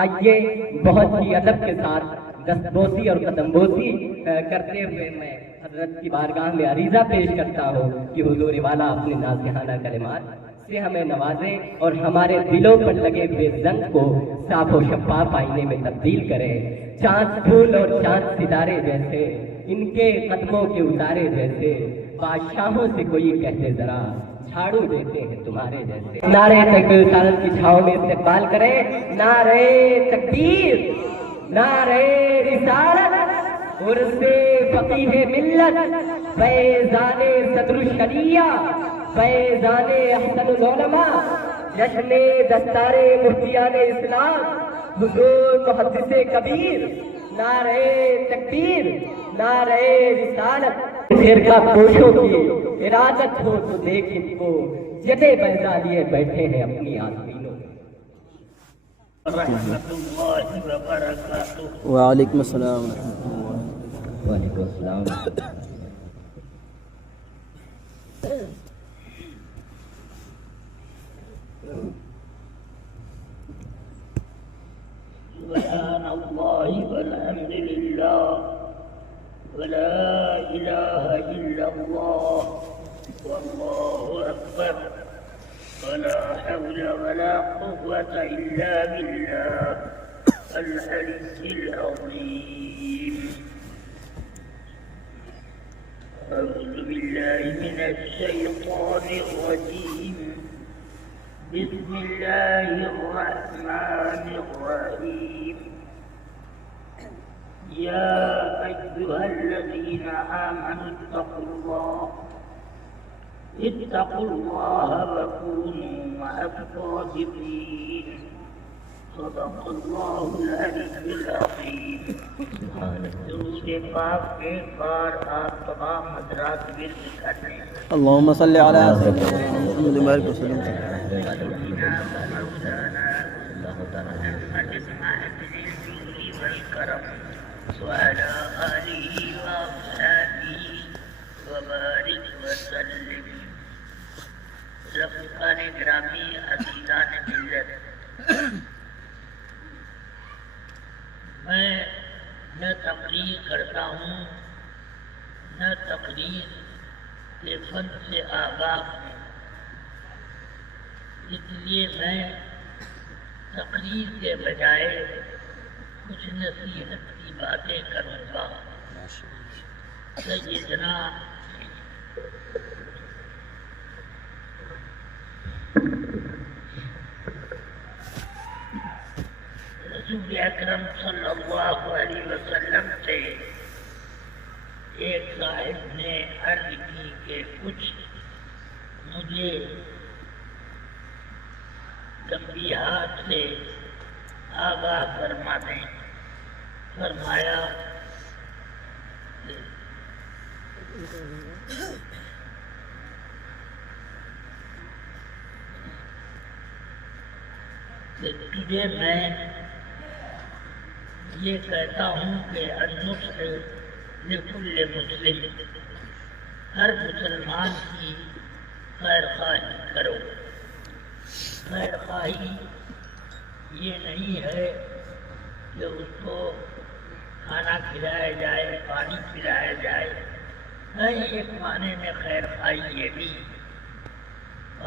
آئیے بہت ہی ادب کے ساتھ دستبوسی اور قدم بوسی کرتے ہوئے میں حضرت کی بارگاہ میں عریضہ پیش کرتا ہوں کہ حضور والا اپنے نازحانہ کلمات سے ہمیں نوازے اور ہمارے دلوں پر لگے ہوئے زنگ کو صاف و شفاف آئینے میں تبدیل کرے۔ چاند پھول اور چاند ستارے جیسے، ان کے قدموں کے اتارے جیسے، بادشاہوں سے کوئی کہتے ذرا جھاڑو دیتے ہیں تمہارے جیسے۔ نعرے تکبیر رسالت کی چھاؤں میں استقبال کریں، نعرے تکبیر، نعرے رسالت، عرس فقیہ ملت، فیضان صدر الشریعہ، فیضان احسن العلماء، جشن دستار مفتیان اسلام، حضور محدث کبیر، نعرے تکبیر، نعرے رسالت۔ فرقہ پوشوں کی ارادت ہو تو دیکھ ان کو، جدے بیضا لیے بیٹھے ہیں اپنی آستینوں میں۔ رحمۃ اللہ وبرکاتہ۔ وعلیکم السلام ورحمۃ اللہ۔ وعلیکم السلام۔ سبحان اللہ والحمد للہ ولا الہ الا اللہ واللہ اکبر ولا حول ولا قوة الا باللہ العلی العظیم۔ اعوذ باللہ من الشیطان الرجیم، بسم اللہ الرحمن الرحیم۔ یا ایھا الذین آمنوا اتقوا اللہ وکونوا مع الصادقین۔ صدق اللہ العلی العظیم۔ درود پاک ایک بار آپ تمام حضرات ورد کر لیں۔ اللہم صلی علی محمد وآلہ وسلم۔ وعلى آله وأصحابه وبارك وسلم۔ رفقان گرامی، عزیزان ملت، میں نہ تقریر کرتا ہوں نہ تقریر کے فن سے آگاہ ہوں، اس لیے میں تقریر کے بجائے کچھ نصیحت کی باتیں کروں گا۔ سیدنا رسول اکرم صلی اللہ علیہ وسلم سے ایک صاحب نے عرض کی کہ کچھ مجھے تنبیہات سے آگاہ فرما دیں۔ فرمایا کہ تجھے میں یہ کہتا ہوں کہ النصح لکل مسلم، ہر مسلمان کی خیر خواہی کرو۔ خیر خواہی یہ نہیں ہے کہ اس کو کھانا کھلایا جائے، پانی پلایا جائے، نہیں، ایک معنی میں خیر خواہی یہ بھی،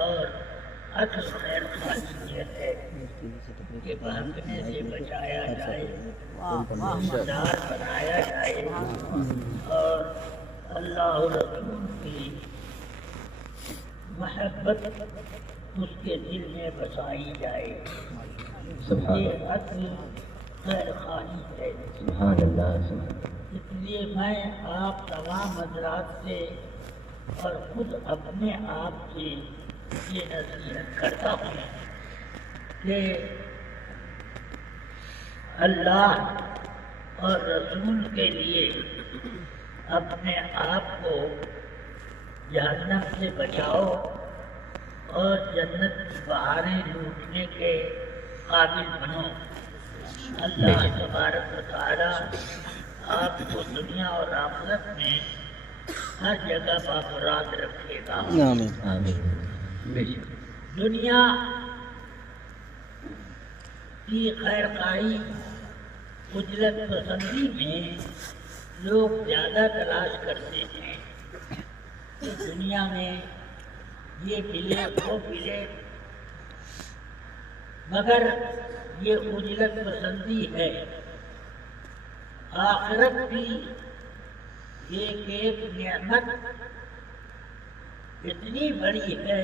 اور اصل خیر خواہی یہ ہے کہ بھاگنے سے بچایا جائے، مدار بنایا جائے، اور اللہ رسول کی محبت اس کے دل میں بسائی جائے۔ یہ اصل خیر خواہی ہے۔ سبحان اللہ۔ اس لیے میں آپ تمام حضرات سے اور خود اپنے آپ سے یہ نصیحت کرتا ہوں کہ اللہ اور رسول کے لیے اپنے آپ کو جہنم سے بچاؤ اور جنت کی بہاریں لوٹنے کے قابل بنو۔ اللہ تبارک و تعالی آپ کو دنیا اور آخرت میں ہر جگہ بامراد رکھے گا۔ آمین۔ دنیا کی خیر خواہی اجرت پسندی میں لوگ زیادہ تلاش کرتے ہیں کہ دنیا میں یہ ملے وہ ملے، مگر یہ اجرت پسندی ہے۔ آخرت بھی ایک نعمت اتنی بڑی ہے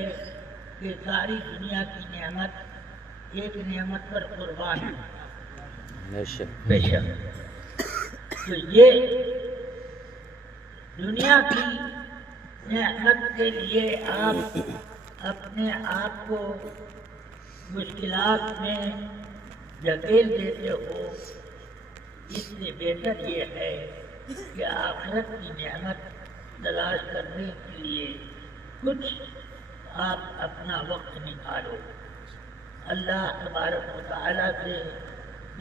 کہ ساری دنیا کی نعمت ایک نعمت پر قربان ہے۔ بے شک تو یہ دنیا کی نعمت کے لیے آپ اپنے آپ کو مشکلات میں دھکیل دیتے ہو، اس سے بہتر یہ ہے کہ آخرت کی نعمت تلاش کرنے کے لیے کچھ آپ اپنا وقت نکالو۔ اللہ تبارک و تعالیٰ سے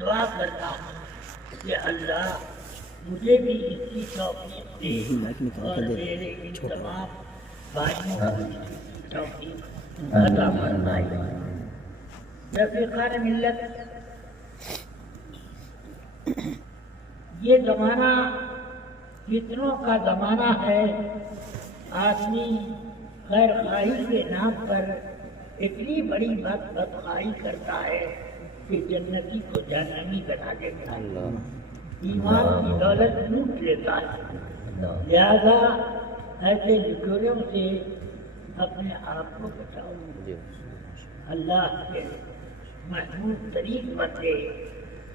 دعا کرتا ہوں کہ اللہ مجھے بھی اس کی توفیق دے اور میرے ان تمام بھائیوں کو توفیق عطا فرمائے۔ رفیقان ملت، یہ زمانہ فتنوں کا زمانہ ہے۔ آدمی خیر خواہی کے نام پر اتنی بڑی بدخواہی کرتا ہے کہ جنتی کو جہنمی بنا دیتا ہے، ایمان کی دولت لوٹ لیتا ہے۔ لہذا ایسے لٹوروں سے اپنے آپ کو بچاؤ۔ اللہ کے محمود ترین بندے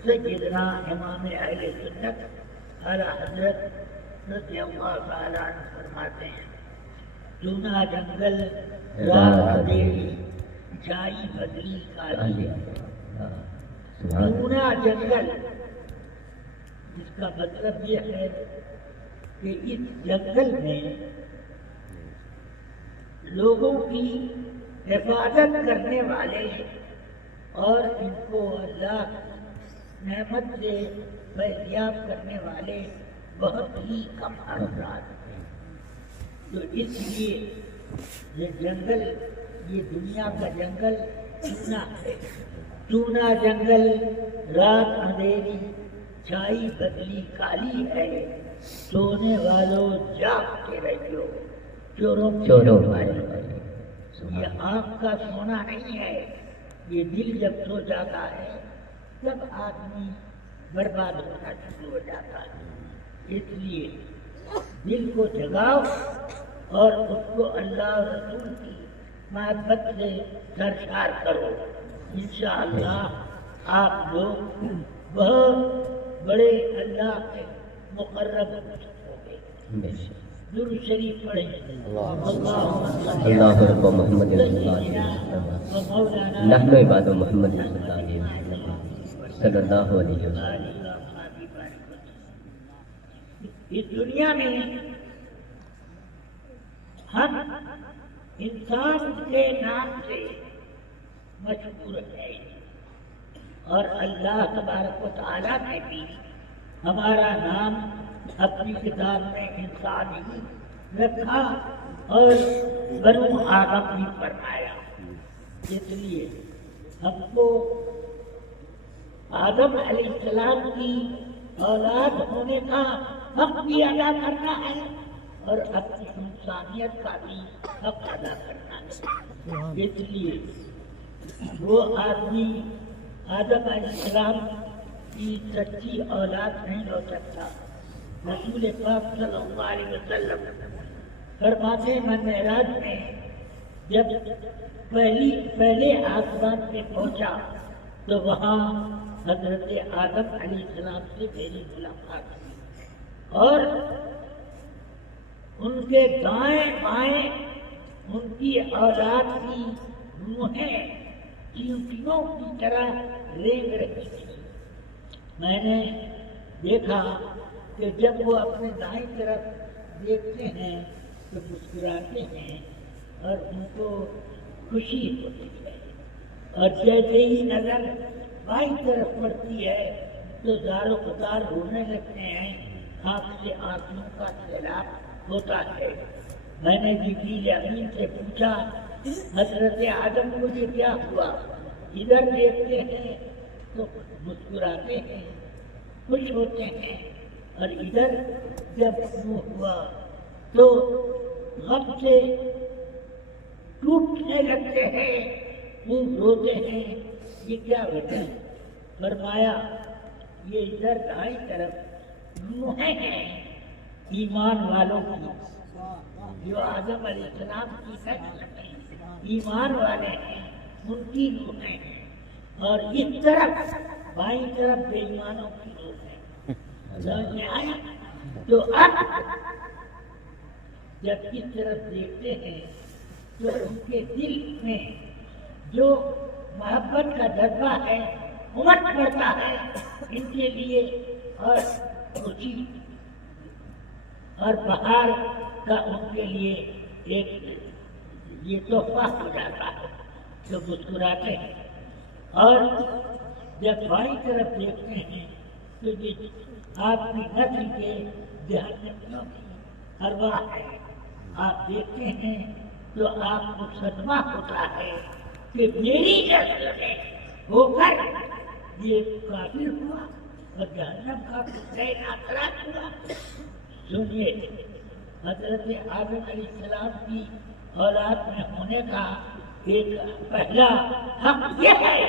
سیدنا امام اہل سنت اعلیٰ حضرت رضی اللہ تعالیٰ عنہ فرماتے ہیں، چونا جنگل رات اندھیری چھائی بدلی کالی۔ چونا جنگل، اس کا مطلب یہ ہے کہ اس جنگل میں لوگوں کی حفاظت کرنے والے اور ان کو اللہ نعمت سے فیضیاب کرنے والے بہت ہی کم افراد ہیں۔ تو اس لیے یہ جنگل، یہ دنیا کا جنگل چونا ہے۔ چونا جنگل رات اندھیری چھائی بدلی کالی ہے، سونے والوں جاگ کے رہو، چوروں والے۔ یہ آنکھ کا سونا نہیں ہے، یہ دل جب سو جاتا ہے تب آدمی برباد ہونا شروع ہو جاتا ہے۔ اس لیے دل کو جگاؤ اور اس کو اللہ اور رسول کی محبت سے سرشار کرو، انشاءاللہ آپ لوگ بہت بڑے اللہ کے مقرب ہو گے۔ درود شریف پڑھیں۔ اللہ رب محمد رسول اللہ نحن عباد محمد صلی اللہ علیہ وسلم صلی اللہ علیہ وسلم۔ اس دنیا میں ہم انسان کے نام سے مشہور ہے اور اللہ تبارک و تعالیٰ نے بھی ہمارا نام اپنی کتاب میں انسان ہی رکھا اور بنو آدم بھی فرمایا۔ اس لیے ہم کو آدم علیہ السلام کی اولاد ہونے کا حق بھی ادا کرنا ہے اور اپنی انسانیت کا بھی حق ادا کرنا ہے۔ اس لیے وہ آدمی آدم علیہ السلام کی سچی اولاد نہیں ہو سکتا۔ رسول پاک صلی اللہ علیہ وسلم فرماتے ہیں، معراج میں جب پہلے آسمان میں پہنچا تو وہاں حضرت آدم علیہ السلام سے میری ملاقات ہوئی اور ان کے دائیں بائیں ان کی اولاد کی روحیں چیونٹیوں کی طرح رینگ رہی تھی۔ میں نے دیکھا کہ جب وہ اپنے دائیں طرف دیکھتے ہیں تو مسکراتے ہیں اور ان کو خوشی ہوتی ہے، اور جیسے ہی نظر بائیں طرف پڑتی ہے تو زاروں قطار رونے لگتے ہیں، آنکھ سے آنسوؤں کا سیلاب ہوتا ہے۔ میں نے جبریل امین سے پوچھا، حضرت آدم کو یہ کیا ہوا؟ ادھر دیکھتے ہیں تو مسکراتے ہیں، خوش ہوتے ہیں، اور ادھر جب منہ ہوا تو غم سے ٹوٹنے لگتے ہیں، خوب روتے ہیں۔ یہ کیا وجہ ہے؟ فرمایا یہ ادھر دائیں طرف روحیں ہیں ایمان والوں کی، جو آدم علیہ السلام کی نسل میں ایمان والے ہیں، ان کی روحیں ہیں، اور اس طرف بائیں طرف بے ایمانوں کی روح ہے۔ سمجھ میں آیا؟ تو اب جب اس طرف دیکھتے ہیں تو ان کے دل میں جو محبت کا جذبہ ہے امٹ پڑتا ہے ان کے لیے، اور خوشی اور بہار کا ان کے لیے ایک یہ تحفہ ہو جاتا ہے، جو مسکراتے ہیں۔ اور جب بائیں طرف دیکھتے ہیں تو یہ آپ کی نسل کے جہنمیوں کی ارواح ہے۔ آپ دیکھتے ہیں تو آپ کو صدمہ ہوتا ہے کہ میری نسل میں ہو کر یہ کافر ہوا اور جہنم کا کتے ناصرات ہوا۔ سنیے، حضرت آدم علیہ السلام کی اولاد میں ہونے کا ایک پہلا حق یہ ہے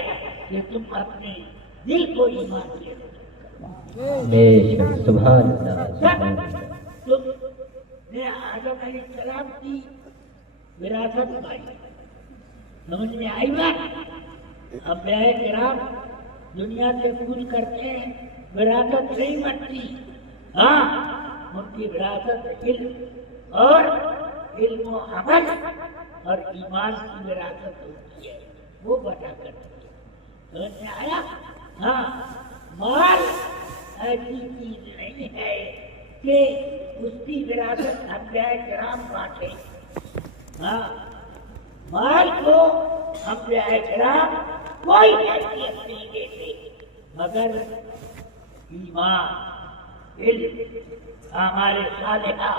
کہ تم اپنے دل کو ایمان دے دو۔ بے شک، سبحان اللہ، سبحان اللہ۔ تم نے آدم علیہ السلام کی وراثت پائی، سمجھ میں آئی بات؟ انبیاء کرام دنیا سے کچھ کرتے ہیں، وراثت نہیں بنتی۔ ہاں، ان کی وراثت علم اور علم و عمل اور ایمان کی وراثت ہوتی ہے، وہ بتا کرتی ہے۔ سمجھ میں آیا؟ ہاں، مال ایسی چیز نہیں ہے کہ اس کی وراثت انبیاء کرام بانٹے۔ ہاں، مال کو انبیاء کرام کوئی حیثیت نہیں دیتے، مگر ایمان، علم، اعمال صالحہ،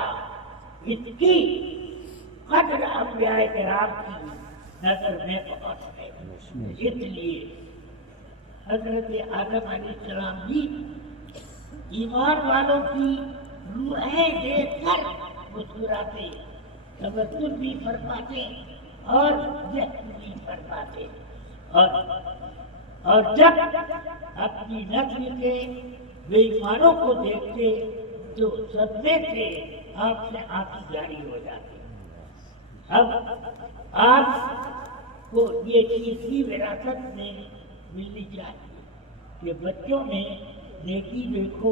اس کی قدر انبیاء کرام کی نظر میں بہت ہے۔ اس لیے حضرت آدم علیہ السلام بھی ایمان والوں کی روحیں دیکھ کر مسکراتے، تبسم بھی فرماتے اور ضحک بھی فرماتے، اور جب اپنی نسل کے بے ایمانوں کو دیکھتے تو صدمے سے آپ سے آنکھ جاری ہو جاتی۔ اب آپ کو یہ چیز بھی وراثت میں ملنی چاہیے کہ بچوں میں نیکی دیکھو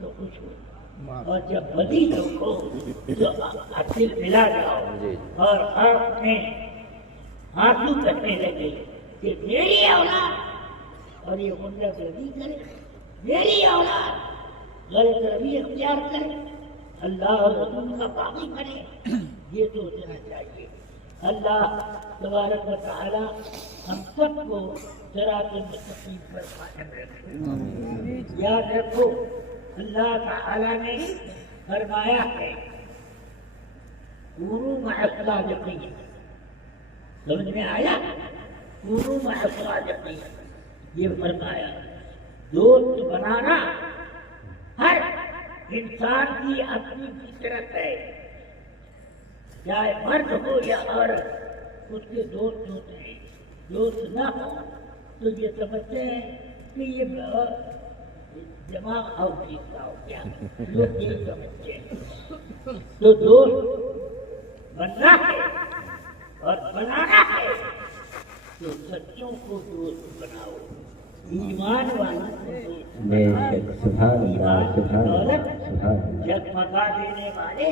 تو خوش ہو، اور جب بدی دیکھو تو دل ملا جاؤ اور آپ میں آنسو کرنے لگے کہ میری اولاد، اور یہ غنڈہ گردی کرے، میری اولاد غلط روی اختیار کرے، اللہ اور رسول کا پابندی کرے، یہ سوچنا چاہیے۔ اللہ تبارک و تعالی ہم سب کو صراط مستقیم پر قائم رکھے۔ یاد رکھو، اللہ تعالی نے فرمایا ہے کونوا مع الصادقین، سمجھ میں آیا؟ کونوا مع الصادقین، یہ فرمایا دوست بنانا ہر انسان کی اپنی فطرت ہے، چاہے مرد ہو یا عورت، اس کے دوست ہوتے ہیں۔ دوست نہ ہو تو یہ سمجھتے ہیں کہ یہ دماغ اور چیز کا ہو گیا، لوگ یہ سمجھتے ہیں۔ تو دوست بننا ہے اور بنانا ہے تو سچوں کو دوست بناؤ، ایمان والوں کو دوست بے بناؤ۔ شک، سبحان اللہ، سبحان اللہ، سبحان اللہ۔ جگمگا دینے والے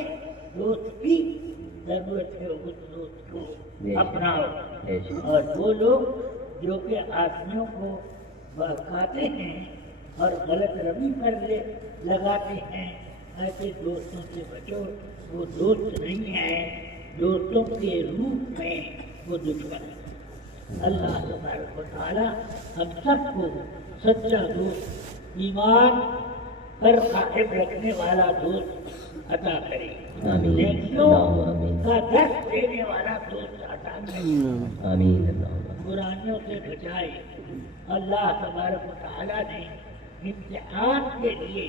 دوست کی ضرورت ہے، اس دوست کو اپناؤ۔ اور وہ لوگ جو کہ آدمیوں کو بہکاتے ہیں اور غلط روی پر لگاتے ہیں، ایسے دوستوں سے بچو، وہ دوست نہیں ہیں، دوستوں کے روپ میں وہ دشمن ہے۔ اللہ تبارک و تعالی ہم سب کو سچا دوست، ایمان پر قائم رکھنے والا دوست عطا کرے، آمین، نیکیوں آمین، کا درس دینے والا دوست عطا کرے، آمین، اللہ برائیوں سے بچائے، اللہ تبارک و تعالیٰ نے امتحان کے لیے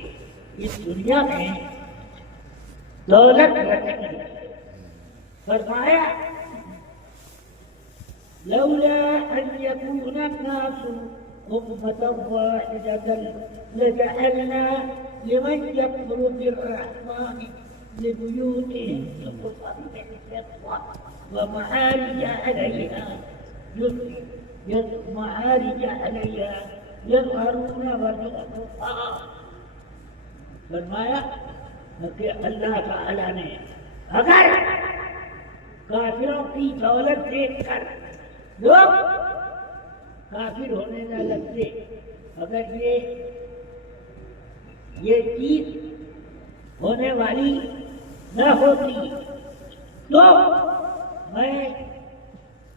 اس دنیا میں دولت رکھی، فرمایا لولا ان يكون الناس أمة واحدة لجعلنا لمن يكفر بالرحمن لبيوتهم سقفا من فضة ومعارج عليها يظهرون وجوهها. فرمایا کہ اللہ تعالیٰ نے اگر کافروں کی دولت دیکھ کر لوگ کافر ہونے نہ لگتے، اگر یہ چیز ہونے والی نہ ہوتی تو میں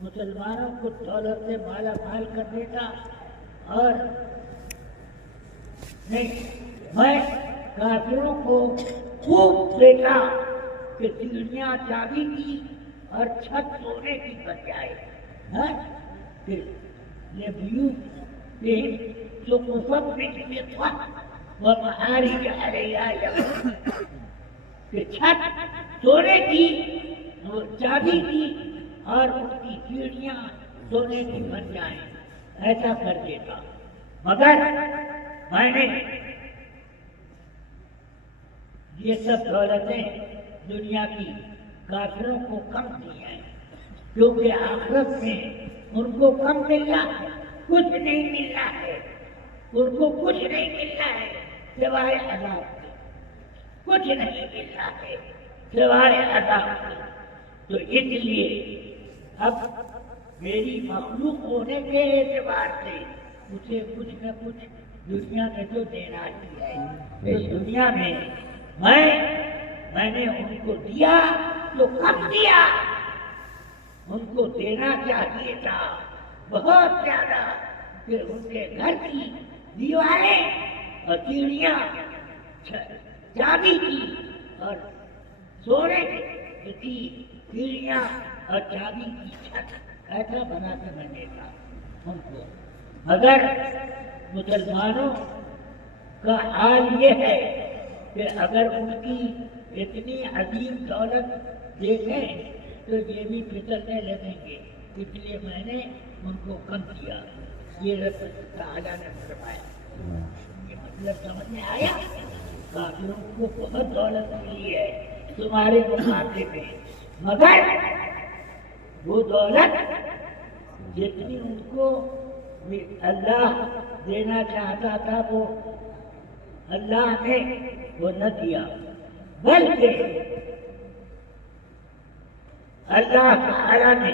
مسلمانوں کو دولت سے مالا مال کر دیتا، اور نہیں میں کافروں کو خوب دیتا کہ سیڑھیاں چاندی کی اور چھت سونے کی بن جائے، ومعارج علیہا کہ چھت سونے کی اور چاندی کی اور اس کی سیڑھیاں سونے کی بن جائیں، ایسا کر دیتا. مگر میں نے یہ سب دولتیں دنیا کی کافروں کو کم دی ہیں، کیونکہ آخرت میں ان کو کم مل رہا ہے، کچھ نہیں مل رہا ہے، ان کو کچھ نہیں مل رہا ہے سوائے عذاب کے، کچھ نہیں مل رہا ہے سوائے عذاب کے. تو اس لیے اب میری مخلوق ہونے کے اعتبار سے اسے کچھ نہ کچھ دنیا میں تو دینا ہی ہے. تو دنیا میں میں نے ان کو دیا تو کم دیا، ان کو دینا چاہیے تھا بہت زیادہ، کہ ان کے گھر کی دیواریں اور سیڑھیاں چاندی کی اور سونے کی سیڑھیاں اور چاندی کی چھت ایسا بنا کے میں دیتا ان کو. مگر مسلمانوں کا حال یہ ہے کہ اگر ان کی اتنی عظیم دولت دیکھیں تو یہ بھی پھسلنے لگیں گے، اس لیے میں نے ان کو کم کیا. یہ رب تعالیٰ نے فرمایا. یہ مطلب سمجھ میں آیا؟ کافروں کو بہت دولت ملی ہے تمہارے مقابلے میں، مگر وہ دولت جتنی ان کو اللہ دینا چاہتا تھا وہ اللہ نے وہ نہ دیا، بلکہ اللہ تعالیٰ نے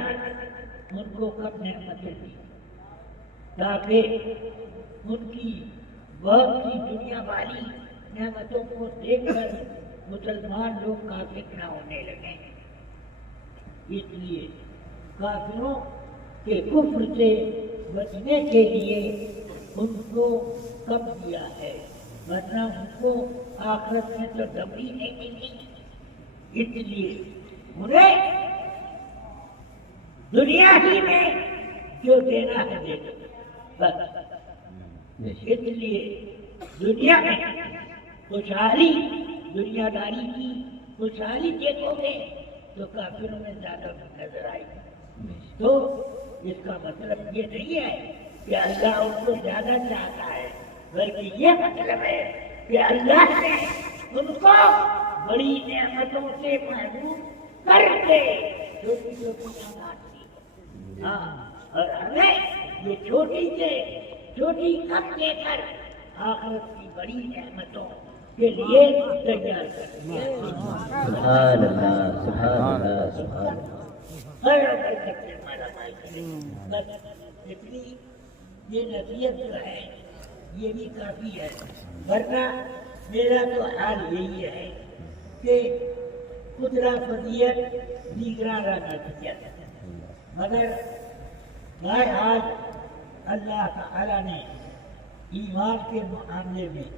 ان کو کم نعمتیں دی تاکہ ان کی بہت سی دنیا والی نعمتوں کو دیکھ کر مسلمان لوگ کافر نہ ہونے لگے. اس لیے کافروں کے کفر سے بچنے کے لیے ان کو کم دیا ہے، ورنہ ان کو آخرت میں تو دبی نہیں ملی. اس لیے انہیں دنیا ہی میں جو دینا ہے دے دو بس. اس لیے دنیا میں خوشحالی، دنیا داری کی خوشحالی دیکھو گے تو کافروں میں زیادہ نظر آئے گی. تو اس کا مطلب یہ نہیں ہے کہ اللہ ان کو زیادہ چاہتا ہے، بلکہ یہ مطلب ہے کہ اللہ نے ان کو بڑی نعمتوں سے محروم کر کے چھوٹی چھوٹی نعمت دی. ہاں، اور ہمیں یہ چھوٹی سے چھوٹی کم دے کر آخرت کی بڑی نعمتوں کے لیے تیار کر دیا. سبحان اللہ، سبحان اللہ، سبحان اللہ. اتنی یہ نصیحت جو ہے یہ بھی کافی ہے، ورنہ میرا تو حال یہی ہے کہ خدرا فضیت دیگرا را نصیحت. مگر بہرحال اللہ تعالیٰ نے ایمان کے معاملے میں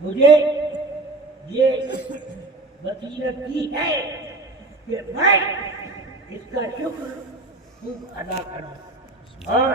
مجھے یہ بصیرت دی ہے کہ میں اس کا شکر خوب ادا کروں اور